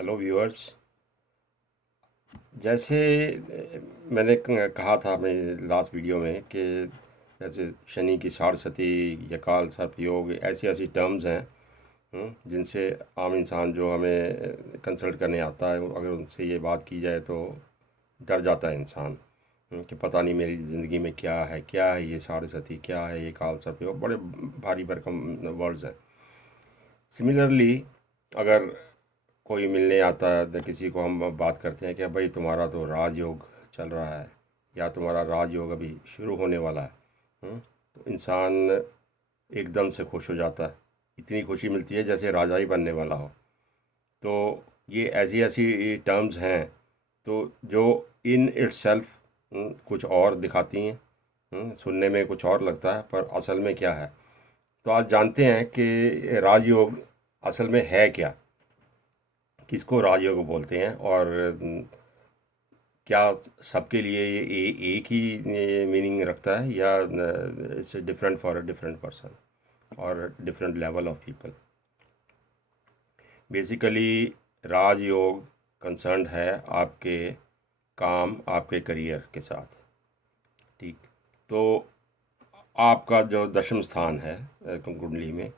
Hello viewers. जैसे मैंने कहा था मेरे लास्ट वीडियो में कि जैसे शनि की साढ़े या काल सर्प योग ऐसी ऐसी टर्म्स हैं जिनसे आम इंसान जो हमें कंसल्ट करने आता है अगर उनसे ये बात की जाए तो डर जाता है इंसान। कि पता नहीं मेरी ज़िंदगी में क्या है ये साढ़े क्या है ये काल सर्प योग, बड़े भारी भरकम वर्ड्स हैं। सिमिलरली अगर कोई मिलने आता है तो किसी को हम बात करते हैं कि भाई तुम्हारा तो राजयोग चल रहा है या तुम्हारा राजयोग अभी शुरू होने वाला है। तो इंसान एकदम से खुश हो जाता है, इतनी खुशी मिलती है जैसे राजा ही बनने वाला हो। तो ये ऐसी ऐसी टर्म्स हैं तो जो इन इट्सेल्फ कुछ और दिखाती हैं। सुनने में कुछ और लगता है पर असल में क्या है। तो आज जानते हैं कि राजयोग असल में है क्या, किसको राजयोग बोलते हैं और क्या सबके लिए ये एक ही मीनिंग रखता है या it's different for a different person और different level of people. Basically Rajyoga concerned है आपके काम, आपके करियर के साथ। ठीक। तो आपका जो दशम स्थान है कुंडली में,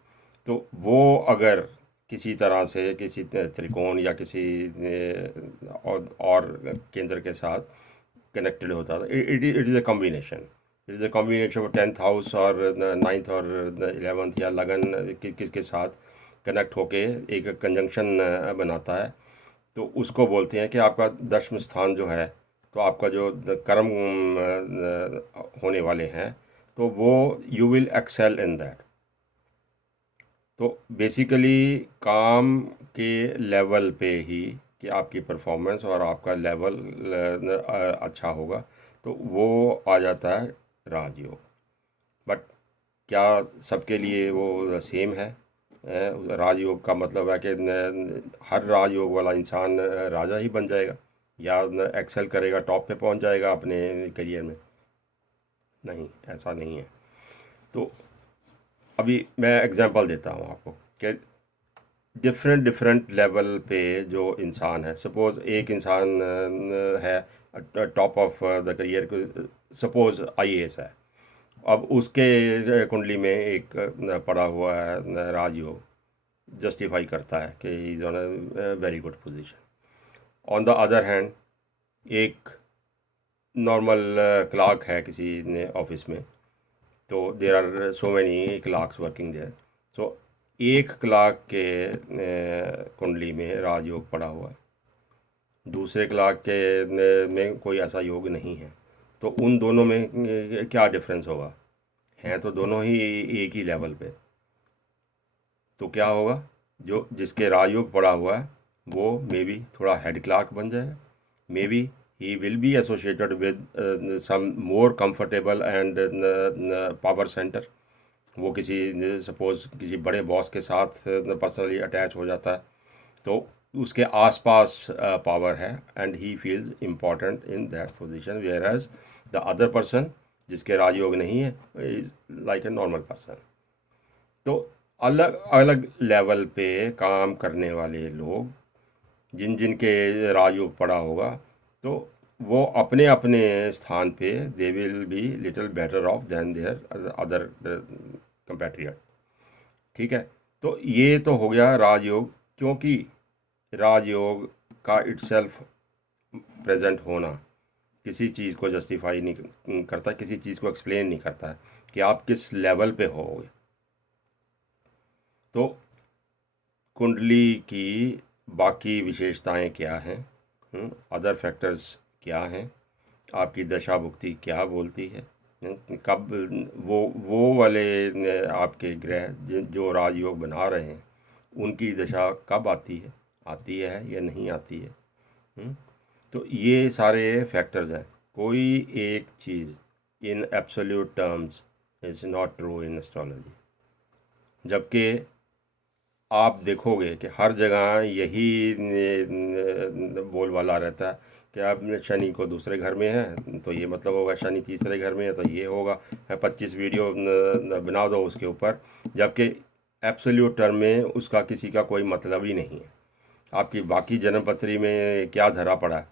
तो वो अगर किसी तरह से किसी त्रिकोण या किसी और केंद्र के साथ कनेक्टेड होता था, it is a combination. It is a combination of 10th house और 9th और 11th या लगन किसके साथ कनेक्ट होके एक कंजंक्शन बनाता है। तो उसको बोलते हैं कि आपका दशम स्थान जो है, तो आपका जो कर्म होने वाले हैं तो वो you will excel in that. तो बेसिकली काम के लेवल पे ही कि आपकी परफॉर्मेंस और आपका लेवल अच्छा होगा तो वो आ जाता है राजयोग। बट क्या सबके लिए वो सेम है? राजयोग का मतलब है कि हर राजयोग वाला इंसान राजा ही बन जाएगा या एक्सेल करेगा, टॉप पे पहुंच जाएगा अपने करियर में? नहीं, ऐसा नहीं है। तो अभी मैं एग्जांपल देता हूँ आपको कि डिफरेंट डिफरेंट लेवल पे जो इंसान है, सपोज़ एक इंसान है top of the career, suppose IAS है। अब उसके कुंडली में एक पड़ा हुआ है राजयोग, जस्टिफाई करता है कि he is on a very good position. On the other hand एक नॉर्मल क्लार्क है किसी ऑफिस में, तो there are so many clerks working there. So एक क्लार्क के कुंडली में राजयोग पड़ा हुआ है, दूसरे क्लार्क के में कोई ऐसा योग नहीं है। तो उन दोनों में क्या डिफरेंस होगा? हैं तो दोनों ही एक ही लेवल पे। तो क्या होगा, जो जिसके राजयोग पड़ा हुआ है वो मे बी थोड़ा हेड क्लार्क बन जाए, may be he will be associated with some more comfortable and power center। वो किसी सपोज किसी बड़े बॉस के साथ पर्सनली अटैच हो जाता है तो उसके आसपास पावर है and he feels important in that position, whereas the other person जिसके राजयोग नहीं है is like a normal person. तो अलग अलग लेवल पे काम करने वाले लोग जिन जिन के राजयोग पड़ा होगा तो वो अपने अपने स्थान पे they will be little better off than their other compatriot. ठीक है। तो ये तो हो गया राजयोग, क्योंकि राजयोग का इटसेल्फ प्रेजेंट होना किसी चीज़ को जस्टिफाई नहीं करता, किसी चीज़ को एक्सप्लेन नहीं करता है कि आप किस लेवल पे होगे। तो कुंडली की बाकी विशेषताएं क्या हैं, अदर फैक्टर्स क्या हैं, आपकी दशा भुक्ति क्या बोलती है, कब वो वाले आपके ग्रह जो राजयोग बना रहे हैं उनकी दशा कब आती है या नहीं आती है। तो ये सारे फैक्टर्स हैं। कोई एक चीज़ in absolute terms is not true in astrology, जबकि आप देखोगे कि हर जगह यही बोलबाला रहता है कि आप शनि को दूसरे घर में है तो ये मतलब होगा, शनि तीसरे घर में है तो ये होगा, 25 वीडियो बना दो उसके ऊपर, जबकि एब्सोल्यूट टर्म में उसका किसी का कोई मतलब ही नहीं है। आपकी बाकी जन्म पत्री में क्या धरा पड़ा है,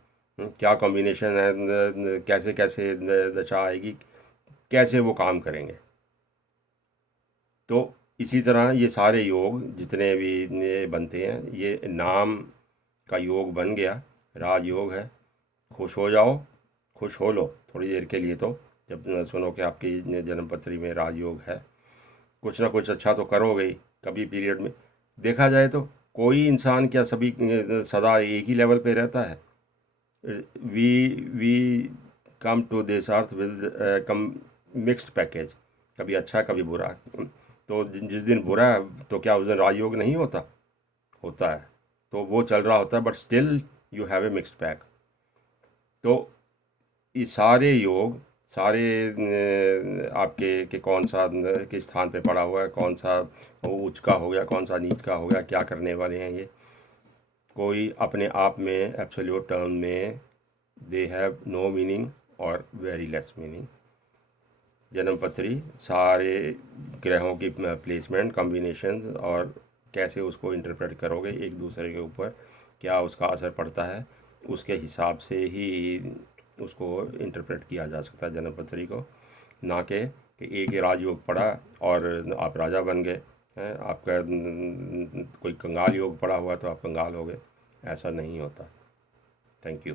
क्या कॉम्बिनेशन है, कैसे कैसे दशा आएगी, कैसे वो काम करेंगे। तो इसी तरह ये सारे योग जितने भी ये बनते हैं, ये नाम का योग बन गया, राजयोग है। खुश हो जाओ, खुश हो लो थोड़ी देर के लिए, तो जब सुनो कि आपकी जन्म पत्री में राजयोग है, कुछ ना कुछ अच्छा तो करोगे ही कभी पीरियड में। देखा जाए तो कोई इंसान क्या सभी सदा एक ही लेवल पे रहता है। We we come to this earth with come mixed package, कभी अच्छा कभी बुरा। तो जिस दिन बुरा है तो क्या उस दिन राजयोग नहीं होता? होता है, तो वो चल रहा होता है, but still you have a mixed pack. तो ये सारे योग, सारे आपके के कौन सा किस स्थान पे पड़ा हुआ है, कौन सा वो उच्च का हो गया, कौन सा नीच का हो गया, क्या करने वाले हैं, ये कोई अपने आप में एब्सोल्यूट टर्म में दे हैव नो मीनिंग और वेरी लेस मीनिंग। जन्म पत्री सारे ग्रहों की प्लेसमेंट कॉम्बिनेशन और कैसे उसको इंटरप्रेट करोगे एक दूसरे के ऊपर, क्या उसका असर पड़ता है, उसके हिसाब से ही उसको इंटरप्रेट किया जा सकता है जन्म पत्री को। ना कि एक ही राजयोग पढ़ा और आप राजा बन गए हैं, आपका कोई कंगाल योग पड़ा हुआ तो आप कंगाल हो गए, ऐसा नहीं होता। Thank you.